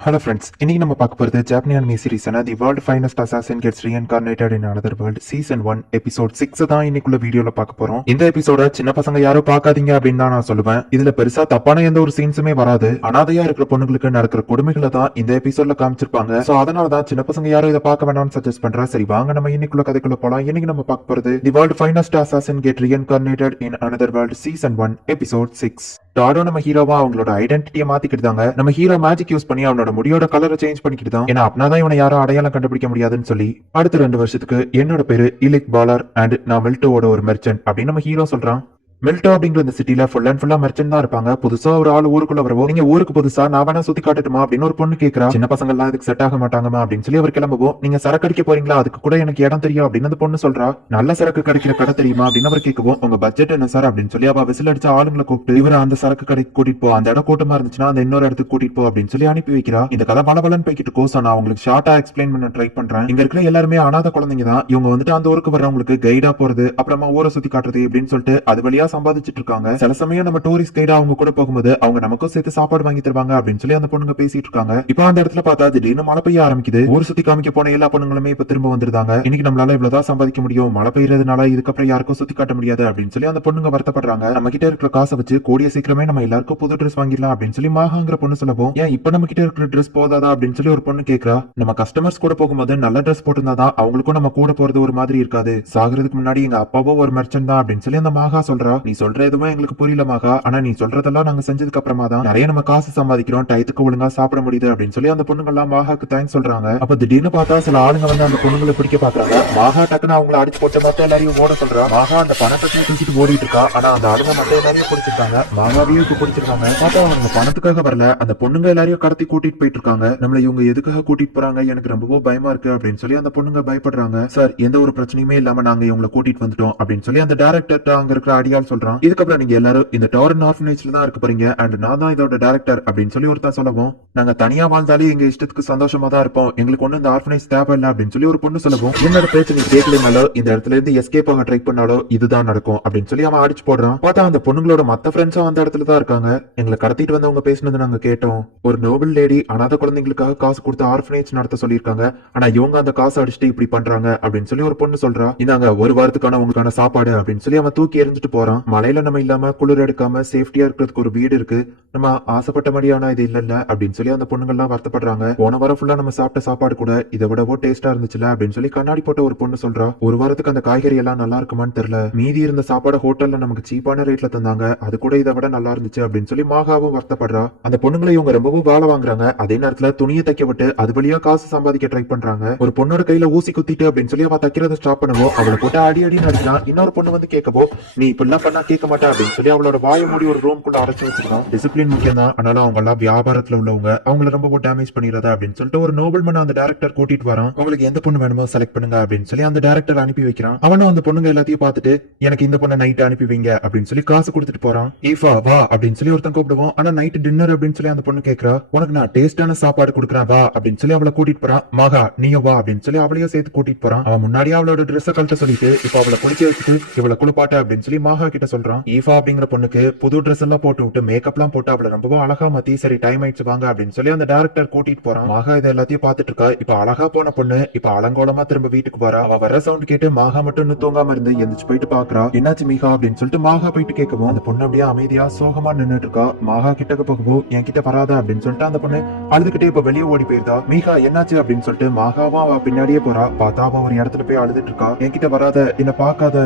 Hello friends, இன்னைக்கு நம்ம பார்க்க போறது ஜாப்பனீஸ் அனிமே சீரிஸான the world finest assassin gets reincarnated in another world season 1 episode 6 தான் இன்னைக்குள்ள வீடியோல பார்க்க போறோம். இந்த எபிசோட சின்ன பசங்க யாரும் பார்க்காதீங்க அப்படின்னு தான் நான் சொல்லுவேன். இதுல பெருசா தப்பான எந்த ஒரு சீன்ஸுமே வராது. அனாதையா இருக்கிற பொண்ணுங்களுக்கு நடக்கிற கொடுமைகளை தான் இந்த எபிசோட்ல காமிச்சிருப்பாங்க. சோ அதனால தான் சின்ன பசங்க யாரும் இதை பார்க்க வேண்டாம்னு சஜஸ்ட் பண்றேன். சரி வாங்க நம்ம இன்னைக்குள்ள கதைக்குள்ள போலாம். இன்னைக்கு நம்ம பார்க்க போறது தி world finest assassin get reincarnated in another world season 1 episode 6. டாடோ நம்ம ஹீரோவா அவங்களோட ஐடென்டிட்டியை மாத்திக்கிட்டாங்க. நம்ம ஹீரோ மேஜிக் யூஸ் பண்ணி அவனோட முடியோட கலரை சேஞ்ச் பண்ணிக்கிட்டு தான். ஏன்னா அப்படின்னாதான் இவனை யாரும் அடையாளம் கண்டுபிடிக்க முடியாதுன்னு சொல்லி அடுத்த 2 வருஷத்துக்கு என்னோட பேரு இலிக் பாலர் அண்ட் நான் மில்டோவோட ஒரு மெர்ச்சன்ட் அப்படின்னு நம்ம ஹீரோ சொல்றான். மில்டோ அப்படிங்கிற இந்த சிட்டில ஃபுல் அண்ட் ஃபுல்லா மெர்ச்சன்ட் தான் இருப்பாங்க. புதுசா ஒரு ஆள் ஊருக்குள்ள வரவோ, நீங்க ஊருக்கு புதுசா நான் வேணா சுத்தி காட்டுமா அப்படின்னு ஒரு பொண்ணு கேட்கறா. சின்ன பசங்க எல்லாம் இதுக்கு செட் ஆக மாட்டாங்கமா அப்படின்னு சொல்லி அவர் கிளம்புவோம். நீங்க சரக்கு அடிக்க போறீங்களா, அதுக்கு கூட எனக்கு இடம் தெரியும் அப்படின்னு அந்த பொண்ணு சொல்றா. நல்ல சரக்கு கிடைக்கிற கடை தெரியுமா அப்படின்னு அவர் கேட்கவும், உங்க பட்ஜெட் என்ன சார் அப்படின்னு சொல்லி அவ விசில் அடிச்ச ஆளுங்களை கூப்பிட்டு இவர அந்த சரக்கு கடைக்கு கூட்டிட்டு போ, அந்த இடம் கூட்டமா இருந்துச்சுன்னா அந்த இன்னொரு இடத்துக்கு கூட்டிட்டு போ அப்படின்னு சொல்லி அனுப்பி வைக்கிறா. இந்த கதை பலபலன்னு போய்கிட்டு கோசா நான் உங்களுக்கு ஷார்ட்டா எக்ஸ்பிளைன் பண்ண ட்ரை பண்றேன். இங்க இருக்கிற எல்லாருமே அனாதை குழந்தைங்க தான். இவங்க வந்துட்டு அந்த ஊருக்கு வர்றவங்களுக்கு கைடா போறது, அப்புறமா ஊரை சுத்தி காட்டுறது அப்படின்னு சொல்லிட்டு அது வழியா சம்பாதிச்சிட்டு இருக்காங்க. சில சமயம் நம்ம டூரிஸ்ட் கைடா அவங்க கூட போகும்போது அவங்க நமக்கும் சேர்த்து சாப்பாடு வாங்கி தருவாங்க அப்படின்னு சொல்லி அந்த பொண்ணுங்க பேசிட்டு இருக்காங்க. இப்போ அந்த இடத்துல பார்த்தா திடீர்னு மழை பெய்ய ஆரம்பிக்குது. ஊர் சுத்தி காமிக்க போன எல்லா பொண்ணுங்களுமே இப்ப திரும்ப வந்துருந்தாங்க. இன்னைக்கு நம்மளால இவ்வளவுதான் சம்பாதிக்க முடியும், மழை பெய்யறதுனால இதுக்கப்புறம் யாருக்கும் சுத்தி காட்ட முடியாது அப்படின்னு சொல்லி அந்த பொண்ணுங்க வருத்தப்படுறாங்க. நம்ம கிட்ட இருக்கிற காசை வச்சு கூடிய சீக்கிரமே நம்ம எல்லாருக்கும் புது ட்ரெஸ் வாங்கிடலாம் அப்படின்னு சொல்லி மாகாங்கிற பொண்ணு சொல்லவும், ஏன் இப்ப நம்ம கிட்ட இருக்கிற ட்ரெஸ் போதாதா அப்படின்னு சொல்லி ஒரு பொண்ணு கேட்கறா. நம்ம கஸ்டமர்ஸ் கூட போகும்போது நல்ல ட்ரெஸ் போட்டிருந்தாதான் அவங்களுக்கும் நம்ம கூட போறது ஒரு மாதிரி இருக்காது. சாகிறதுக்கு முன்னாடி எங்க அப்பாவோ ஒரு மெர்ச்சன்ட் தான் அப்படின்னு சொல்லி அந்த மாகா சொல்றா. நீ சொல்ற எதுவும் எங்களுக்கு புரியல மாகா, ஆனா நீ சொல்றதெல்லாம் நாங்க செஞ்சதுக்கு அப்புறமா தான் நிறைய நம்ம காசு சம்பாதிக்கிறோம், டயத்துக்கு ஒழுங்கா சாப்பிட முடியுது அப்படின்னு சொல்லி அந்த பொண்ணுங்க எல்லாம் மாகாக்கு தேங்க்ஸ் சொல்றாங்க. அப்ப திடீர்னு பார்த்தா சில ஆளுங்க வந்து அந்த பொண்ணுங்களை பிடிக்க பாக்குறாங்க. மாகா டக்குன்னு அவங்களை அடிச்சு போட்ட மத்த எல்லாரையும் ஓட சொல்றா. மாகா அந்த பணத்தை தூக்கிட்டு ஓடிட்டு இருக்கா. ஆனா அந்த ஆளுங்க மத்த எல்லாரையும் பிடிச்சிருக்காங்க. மாகாவையும் இப்ப பிடிச்சிருக்காங்க. பார்த்தா அவங்க பணத்துக்காக வரல, அந்த பொண்ணுங்க எல்லாரையும் கடத்தி கூட்டிட்டு போயிட்டு இருக்காங்க. நம்மள இவங்க எதுக்காக கூட்டிட்டு போறாங்க, எனக்கு ரொம்பவோ பயமா இருக்கு அப்படின்னு சொல்லி அந்த பொண்ணுங்க பயப்படுறாங்க. சார் எந்த ஒரு பிரச்சனையுமே இல்லாம நாங்க இவங்களை கூட்டிட்டு வந்துட்டோம் அப்படின்னு சொல்லி அந்த டைரக்டர் அங்க இருக்கிற அடியால் சொல்றான். இதுக்கப்புறம் நீங்க எல்லாரும் இந்த டாரன் ஆர்ஃபனேஜ்ல தான் இருக்க போறீங்க அண்ட் நான் தான் இதோட டைரக்டர் அப்படின்னு சொல்லி ஒருத்தன் சொல்லவும், நாங்க தனியா வாழ்ந்தாலே எங்க இஷ்டத்துக்கு சந்தோஷமா தான் இருப்போம், எங்களுக்கு ஒண்ணு இந்த ஆர்ஃபனேஜ் தேவை இல்ல அப்படின்னு சொல்லி ஒரு பொண்ணு சொல்லவும், என்னோட பேச்சு நீ கேட்கலனாலோ இந்த இடத்துல இருந்து எஸ்கேப் ஆக ட்ரை பண்ணாலோ இதுதான் நடக்கும் அப்படின்னு சொல்லி அவன் அடிச்சு போடுறான். பார்த்தா அந்த பொண்ணுங்களோட மத்த ஃப்ரெண்ட்ஸும் அந்த இடத்துல தான் இருக்காங்க. எங்களை கடத்திட்டு வந்தவங்க பேசினது நாங்க கேட்டோம். ஒரு நோபல் லேடி அனாதை குழந்தைங்களுக்காக காசு கொடுத்து ஆர்ஃபனேஜ் நடத்த சொல்லியிருக்காங்க. ஆனா இவங்க அந்த காசு அடிச்சுட்டு இப்படி பண்றாங்க அப்படின்னு சொல்லி ஒரு பொண்ணு சொல்றா. இதாங்க ஒரு வாரத்துக்கான உங்களுக்கான சாப்பாடு அப்படின்னு சொல்லி அவன் தூக்கி எறிஞ்சிட்டு போறான். மழையில நம்ம இல்லாம குளிர் எடுக்காம சேஃப்டியா இருக்கிறதுக்கு ஒரு வீடு இருக்கு, நம்ம ஆசைப்பட்டபடியானா இது இல்ல அப்படின்னு சொல்லி அந்த பொண்ணுங்க எல்லாம் வருத்தப்படுறாங்க. போன வாரம் ஃபுல்லா நம்ம சாப்பிட்ட சாப்பாடு கூட இதை விடவோ டேஸ்டா இருந்துச்சுல அப்படின்னு சொல்லி கண்ணாடி போட்ட ஒரு பொண்ணு சொல்றா. ஒரு வாரத்துக்கு அந்த காய்கறி எல்லாம் நல்லா இருக்குமான்னு தெரியல, மீதி இருந்த சாப்பாடு ஹோட்டல்ல நமக்கு சீப்பான ரேட்ல தந்தாங்க, அது கூட இதை விட நல்லா இருந்துச்சு அப்படின்னு சொல்லி மாகாவும் வருத்தப்படுறா. அந்த பொண்ணுங்களை இவங்க ரொம்பவும் வேலை வாங்குறாங்க. அதே நேரத்துல துணியை தைக்க விட்டு அது வழியா காசு சம்பாதிக்க ட்ரை பண்றாங்க. ஒரு பொண்ணோட கையில ஊசி குத்திட்டு அப்படின்னு சொல்லி அவ தைக்கிறத ஸ்டாப் பண்ணுவோம். அவளை போட்டு அடி அடி நடிச்சா. இன்னொரு பொண்ணு வந்து கேட்கவோ, நீ இப்படிலாம் பண்ணா கேட்க மாட்டா அப்படின்னு சொல்லி அவளோட வாயை மூடி ஒரு ரூம்குள்ள அடைச்சு வச்சிருக்கான். டிசிப்ளின் முக்கியம் தான், ஆனாலும் அவங்க எல்லாம் வியாபாரத்துல உள்ளவங்க, அவங்கள ரொம்ப டேமேஜ் பண்ணிடுறதா அப்படின்னு சொல்லிட்டு ஒரு நோபல் மன அந்த டைரக்டர் கூட்டிட்டு வரான். உங்களுக்கு எந்த பொண்ணு வேணுமோ செலக்ட் பண்ணுங்க அப்படின்னு சொல்லி அந்த டைரக்டர் அனுப்பி வைக்கிறான். அவனும் அந்த பொண்ணுங்க எல்லாத்தையும் பார்த்துட்டு எனக்கு இந்த பொண்ணை நைட் அனுப்பி வைங்க அப்படின்னு சொல்லி காசு கொடுத்துட்டு போறான். ஈஃபா வா அப்படின்னு சொல்லி ஒருத்தன் கூப்பிடுவோம். ஆனா நைட் டின்னர் அப்படின்னு சொல்லி அந்த பொண்ணு கேட்கறா. உனக்கு நான் டேஸ்டான சாப்பாடு கொடுக்குறேன் வா அப்படின்னு சொல்லி அவளை கூட்டிட்டு போறான். மகா நீயும் வா அப்படின்னு சொல்லி அவளையும் சேர்த்து கூட்டிட்டு போறான். அவன் முன்னாடியே அவளோட ட்ரெஸ் கழட்ட சொல்லிட்டு இப்ப அவளை குளிக்க வச்சுட்டு இவளை குளிப்பாட்ட அப்படின்னு சொல்லி மாகா கிட்ட சொல்றான். ஈஃபா அப்படிங்கிற பொண்ணுக்கு புது ட்ரெஸ் எல்லாம் போட்டு விட்டு மேக்கப் எல்லாம் போட்டு அவளை ரொம்ப அழகா மாத்தி சரி டைம் ஆயிடுச்சு வாங்க அப்படின்னு சொல்லி அந்த டைரக்டர் கூட்டிட்டு போறான். மாகா இதை எல்லாத்தையும் பாத்துட்டு இருக்கா. இப்ப அழகா போன பொண்ணு இப்ப அலங்கோலமா திரும்ப வீட்டுக்கு வரா. அவ வர சவுண்ட் கேட்டு மாகா மட்டும் இன்னும் தூங்காம இருந்து எந்திரிச்சு போயிட்டு பாக்குறா. என்னாச்சு மீகா அப்படின்னு சொல்லிட்டு மாகா போயிட்டு கேட்கவும் அந்த பொண்ணு அப்படியே அமைதியா சோகமா நின்னுட்டு இருக்கா. மாகா கிட்டக்கு போகவும் என் கிட்ட வராத அப்படின்னு சொல்லிட்டு அந்த பொண்ணு அழுதுகிட்டே இப்ப வெளியே ஓடி போயிருந்தா. மீகா என்னாச்சு அப்படின்னு சொல்லிட்டு மாகாவும் அவ பின்னாடியே போறா. பார்த்தா அவ ஒரு இடத்துல போய் அழுதுட்டு இருக்கா. என்கிட்ட வராத, என்ன பாக்காத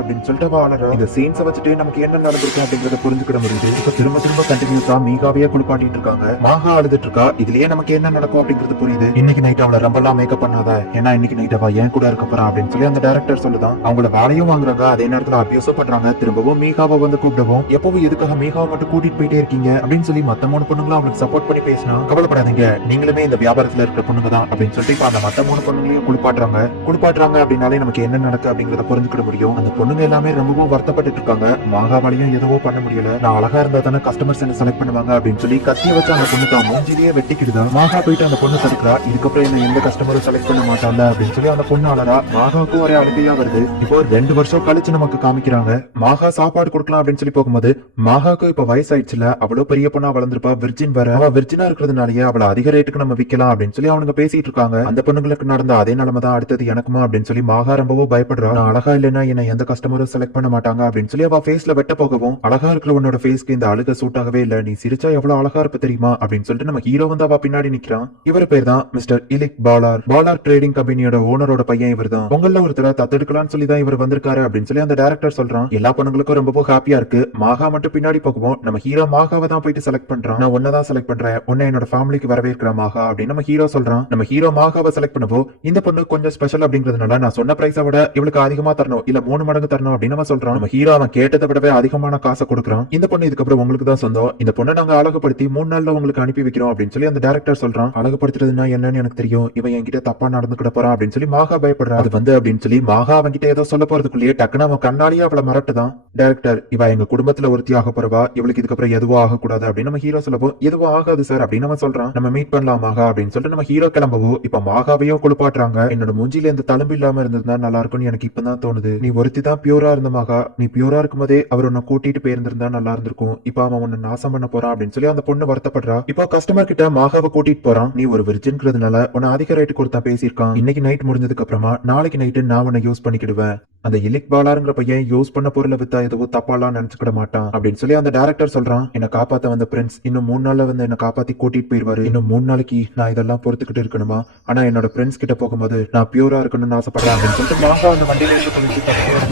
அப்படின்னு சொல்லிட்டு அவ அழறா. இந்த சீன்ஸை வச்சுட்டு நமக்கு என்ன நடந்திருக்கு அப்படிங்கறத புரிஞ்சுக்கிட முடியுது. இப்ப திரும்ப திரும்ப கண்டினியூஸா மீகாவே குளிப்பாட்டிட்டு இருக்காங்க. மாகா அழுதுட்டு இருக்கா. இதுலயே நமக்கு என்ன நடக்கும் அப்படிங்கிறது புரியுது. இன்னைக்கு நைட் அவளை ரொம்பலாம் மேக்கப் பண்ணாத, ஏன்னா இன்னைக்கு நைட் அவ ஏன் கூட இருக்க போறா அப்படின்னு சொல்லி அந்த டைரக்டர் சொல்லுதான். அவங்கள வேலையும் வாங்குறாங்க, அதே நேரத்துல அபியூஸும் பண்றாங்க. திரும்பவும் மீகாவை வந்து கூப்பிடுவோம். எப்பவும் எதுக்காக மீகாவை மட்டும் கூட்டிட்டு போயிட்டே இருக்கீங்க அப்படின்னு சொல்லி மத்த 3 பொண்ணுங்களும் அவளுக்கு சப்போர்ட் பண்ணி பேசினா, கவலைப்படாதீங்க நீங்களுமே இந்த வியாபாரத்துல இருக்கிற பொண்ணுங்க தான் அப்படின்னு சொல்லிட்டு இப்ப அந்த மத்த 3 பொண்ணுங்களையும் குளிப்பாட்டுறாங்க அப்படின்னாலே நமக்கு என்ன நடக்கு அப்படிங்கறத புரிஞ்சுக்கிட முடியும். அந்த பொண்ணுங்க எல்லாமே ரொம்பவும் வருத்தப்பட்டு இருக்காங்க. மாகாவாலையும் எதுவோ பண்ண முடியல. நான் அழகா இருந்தா தானே கஸ்டமர்ஸ் என்ன செலக்ட் பண்ணுவாங்க அப்படின்னு சொல்லி கத்திய வச்சு அந்த பொண்ணு தான் மூஞ்சிலேயே வெட்டிக்கிடுதா. மாகா போயிட்டு அந்த பொண்ணு தடுக்கிறா. இதுக்கப்புறம் என்ன எந்த கஸ்டமரும் செலக்ட் பண்ண மாட்டாங்க அப்படின்னு சொல்லி அந்த பொண்ணு அழறா. மாகாவுக்கும் ஒரே அழுகையா வருது. இப்போ 2 வருஷம் கழிச்சு நமக்கு காமிக்கிறாங்க. மாகா சாப்பாடு கொடுக்கலாம் அப்படின்னு சொல்லி போகும்போது மாகாக்கு இப்ப வயசாயிடுச்சுல, அவ்வளவு பெரிய பொண்ணா வளர்ந்துருப்பா, விர்ஜின் வர. அவ விர்ஜினா இருக்கிறதுனாலயே அவளை அதிக ரேட்டுக்கு நம்ம விக்கலாம் அப்படின்னு சொல்லி அவனுங்க பேசிட்டு இருக்காங்க. அந்த பொண்ணுங்களுக்கு நடந்த அதே நிலைமை தான் அடுத்தது எனக்குமா அப்படின்னு சொல்லி மாகா ரொம்பவும் பயப்படுறா. நான் அழகா இல்லைன்னா என்ன எந்த கஸ்டமரும் செலக்ட் பண்ண மாட்டாங்க அப்படின்னு சொல்லி அவ ஃபேஸ்ல வெட்ட போகவும், அழகா இருக்கிற உன்னோட ஃபேஸ்க்கு இந்த அழுக சூட் ஆகவே இல்ல, நீ சிரிச்சா எவ்வளவு அழகா இருப்ப தெரியுமா அப்படின்னு சொல்லிட்டு நம்ம ஹீரோ வந்து அவ பின்னாடி நிக்கிறான். இவர் பேர் தான் மிஸ்டர் இலிக் பாலார். பாலார் ட்ரேடிங் கம்பெனியோட ஓனரோட பையன் இவர் தான். உங்கள ஒருத்தர தத்தெடுக்கலாம்னு சொல்லி தான் இவர் வந்திருக்காரு அப்படின்னு சொல்லி அந்த டைரக்டர் சொல்றான். எல்லா பொண்ணுங்களுக்கும் ரொம்ப ஹாப்பியா இருக்கு. மாகா மட்டும் பின்னாடி போகவும் நம்ம ஹீரோ மாகாவை தான் போயிட்டு செலக்ட் பண்றான். நான் உன்னதான் செலக்ட் பண்றேன், உன்னை என்னோட ஃபேமிலிக்கு வரவேற்கிற மாகா அப்படின்னு நம்ம ஹீரோ சொல்றான். நம்ம ஹீரோ மாகாவை செலக்ட் பண்ணப்போ இந்த பொண்ணு கொஞ்சம் ஸ்பெஷல் அப்படிங்கிறதுனால நான் சொன்ன பிரைஸை விட இவளுக்கு அதிகமா தரணும், இல்ல 3 மடங்கு தரணும் அப்படின்னு நம்ம சொல்றான். நம்ம ஹீரோ அவன் கேட்டதை விடவே அதிகமான காசை கொடுக்குறான். இந்த பொண்ணு இதுக்கப்புறம் உங்களுக்கு தான் சொந்தம், இந்த பொண்ணை நாங்க அழகுபடுத்தி 3 நாள்ல உங்களுக்கு அனுப்பி வைக்கிறோம் அப்படின்னு சொல்லி அந்த டைரக்டர் சொல்றான். அழகுபடுத்துறதுன்னா என்னன்னு எனக்கு தெரியும், இவன் என்கிட்ட தப்பா நடந்துக்கிட போறான் அப்படின்னு சொல்லி மாகா பயப்படுறான். அது வந்து அப்படின்னு சொல்லி மாகா அவன்கிட்ட ஏதோ சொல்ல போறதுக்குள்ளேயே டக்குன்னு அவன் கண்ணாலேயே அவளை மறட்டுதான். டைரக்டர், இவ எங்க குடும்பத்துல ஒருத்தி ஆக போறவா, இவளுக்கு இதுக்கப்புறம் எதுவும் ஆகக்கூடாது அப்படின்னு நம்ம ஹீரோ சொல்லப்போ எதுவும் ஆகாது சார் அப்படின்னு அவன் சொல்றான். நம்ம மீட் பண்ணலாம் மாகா அப்படின்னு சொல்லிட்டு நம்ம ஹீரோ கிளம்பவோ இப்ப மாகாவையும் குளிப்பாட்டுறாங்க. என்னோட மூஞ்சில இந்த தழும்பு இல்லாம இருந்திருந்தா நல்லா இருக்கும்னு எனக்கு இப்பதான் தோணுது. நீ ஒருத்தி தான் பியூரா இருந்த மாகா, நீ பியூரா இருக்கும் போதே அவர் உன்னை கூட்டிட்டு போயிருந்திருந்தா நல்லா இருந்திருக்கும். இப்ப அவன் உன்னை நாசம் பண்ண போறான் அப்படின்னு சொல்லி அந்த பொண்ணு வருத்தப்படுறா. இப்போ கஸ்டமர் கிட்ட மாகாவை கூட்டிட்டு போறான். நீ ஒரு விர்ஜின்ங்கிறதுனால உன்னை அதிக ரேட்டு கொடுத்தா பேசியிருக்கான். இன்னைக்கு நைட் முடிஞ்சதுக்கு அப்புறமா நாளைக்கு நைட்டு நான் உன்னை யூஸ் பண்ணிக்கிடுவேன். அந்த இலிக் பாலாருங்கிற பையன் யூஸ் பண்ண பொருளை வித்தா எதுவும் தப்பாலாம் நினைச்சுக்கிட மாட்டான் அப்படின்னு சொல்லி அந்த டைரக்டர் சொல்றான். என்ன காப்பாத்த வந்த பிரின்ஸ் இன்னும் 3 நாள்ல வந்து என்ன காப்பாத்தி கூட்டிட்டு போயிருவாரு. இன்னும் 3 நாளைக்கு நான் இதெல்லாம் பொறுத்துக்கிட்டு இருக்கணுமா? ஆனா என்னோட பிரின்ஸ் கிட்ட போகும்போது நான் பியூரா இருக்கணும்னு ஆசைப்படுறேன் அப்படின்னு சொல்லிட்டு மாகா அந்த வண்டியில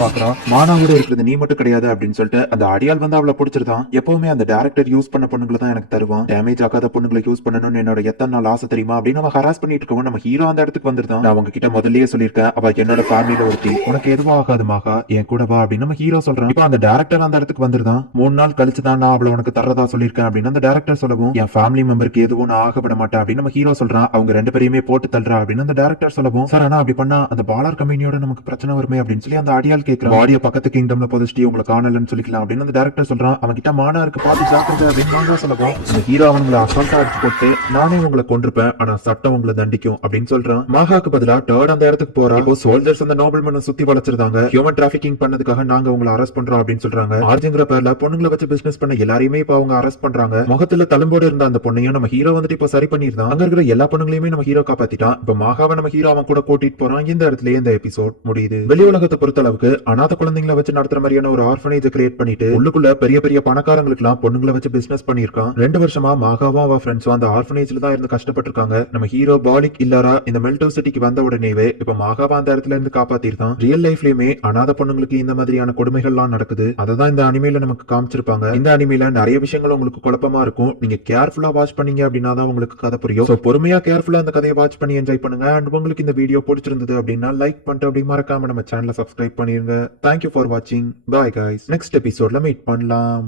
பாக்குறான். மானாவோட இருக்கிறது நீ மட்டும் கிடையாது அப்படின்னு சொல்லிட்டு அந்த அடியால் வந்து அவளை பிடிச்சிருந்தான். எப்பவுமே அந்த டைரக்டர் யூஸ் பண்ண பொண்ணுங்களை தான் எனக்கு தருவான். டேமேஜ் ஆகாத பொண்ணுங்களை யூஸ் பண்ணணும்னு என்னோட எத்தனை நாள் ஆசை தெரியுமா அப்படின்னு அவன் ஹராஸ் பண்ணிட்டு இருக்கவும் நம்ம ஹீரோ அந்த இடத்துக்கு வந்துருந்தான். நான் அவங்க கிட்ட முதல்லயே சொல்லியிருக்கேன், அவ என்னோட ஃபேமிலியில ஒருத்தி, உனக்கு எதுவும் ஆகாது மாகா, என் கூட வா அப்படின்னு நம்ம ஹீரோ சொல்றான். இப்போ அந்த டைரக்டர் அந்த இடத்துக்கு வந்துருந்தான். 3 நாள் கழிச்சு தான் நான் அவளை உனக்கு தரதா சொல்லியிருக்கேன் அப்படின்னு அந்த டைரக்டர் சொல்லவும் என் ஃபேமிலி மெம்பருக்கு எதுவும் நான் ஆகப்பட மாட்டேன் அப்படின்னு நம்ம ஹீரோ சொல்றான். அவங்க 2 பேரையுமே போட்டு தள்ளுறா அப்படின்னு அந்த டைரக்டர் சொல்லவும், சார் ஆனா அப்படி பண்ணா அந்த பாலார் கம்பெனியோட நமக்கு பிரச்சனை வருமே அப்படின்னு சொல்லி அந்த அடியால் கேட்கிறான். பாடிய பக்கத்து கிங்டம்ல பொதிச்சிட்டு உங்களை காணலன்னு சொல்லிக்கலாம் அப்படின்னு அந்த டைரக்டர் சொல்றான். அவன் கிட்ட மானா இருக்கு, பார்த்து ஜாக்கிரதை அப்படின்னு சொல்லவும் அந்த ஹீரோ அவங்களை அசால்ட்டா அடிச்சு போட்டு நானே உங்களை கொண்டிருப்பேன், ஆனா சட்டம் உங்களை தண்டிக்கும் அப்படின்னு சொல்றான். மாகாக்கு பதிலா டர்ட் அந்த இடத்துக்கு போறா. இப்போ சோல்ஜர்ஸ் அந்த நோபல் மண்ணை சுத்தி வளைச்சிருந்தாங்க. ஹியூமன் டிராபிகிங் பண்ணதுக்காக நாங்க உங்களை அரெஸ்ட் பண்றோம் அப்படின்னு சொல்றாங்க. ஆர்ஜிங்கிற பேர்ல பொண்ணுங்களை வச்சு பிசினஸ் பண்ண எல்லாரையுமே இப்ப அவங்க அரெஸ்ட் பண்றாங்க. முகத்துல தழும்போடு இருந்த அந்த பொண்ணையும் நம்ம ஹீரோ வந்துட்டு இப்போ சரி பண்ணிருந்தான். அங்க இருக்கிற எல்லா பொண்ணுங்களையுமே நம்ம ஹீரோ காப்பாத்திட்டான். இப்ப மாகாவை நம்ம ஹீரோ அவன் கூட கூட்டிட்டு போறான். இந்த இடத்துல இந்த எபிசோட் முடியுது. வெளி உலகத்தை பொறுத்த அளவுக்கு அநாத குழந்தைங்களை வச்சு நடத்துற மாதிரியான ஒரு ஆர்ஃபனேஜ் கிரியேட் பண்ணிட்டு உள்ளுக்குள்ள பெரிய பெரிய பணக்காரங்களுக்கு எல்லாம் பொண்ணுங்களை வச்சு பிசினஸ் பண்ணிருக்கான். 2 வருஷமா மாகாவும் அவ ஃப்ரெண்ட்ஸும் அந்த ஆர்ஃபனேஜ்ல தான் இருந்து கஷ்டப்பட்டு இருக்காங்க. நம்ம ஹீரோ பாலிக் இல்லாரா இந்த மெல்டோ சிட்டிக்கு வந்த உடனேவே இப்ப மாகாவா அந்த இடத்துல இருந்து காப்பாத்திருக்கான். ரியல் லைஃப்லயுமே அநாத பொண்ணுங்களுக்கு இந்த மாதிரியான கொடுமைகள்லாம் நடக்குது. அததான் இந்த அனிமேல நமக்கு காமிச்சிருப்பாங்க. இந்த அனிமேல நிறைய விஷயங்கள் உங்களுக்கு குழப்பமா இருக்கும். நீங்க கேர்ஃபுல்லா வாட்ச் பண்ணீங்க அப்படின்னா தான் உங்களுக்கு கதை புரியும். சோ பொறுமையா கேர்ஃபுல்லா அந்த கதையை வாட்ச் பண்ணி என்ஜாய் பண்ணுங்க. அண்ட் உங்களுக்கு இந்த வீடியோ பிடிச்சிருந்தது அப்படின்னா லைக் பண்ணிட்டு அப்படி மறக்காம நம்ம சேனலை சப்ஸ்கிரைப் பண்ணிருங்க. தேங்க்யூ ஃபார் வாட்சிங். Bye guys. நெக்ஸ்ட் எபிசோட்ல மீட் பண்ணலாம்.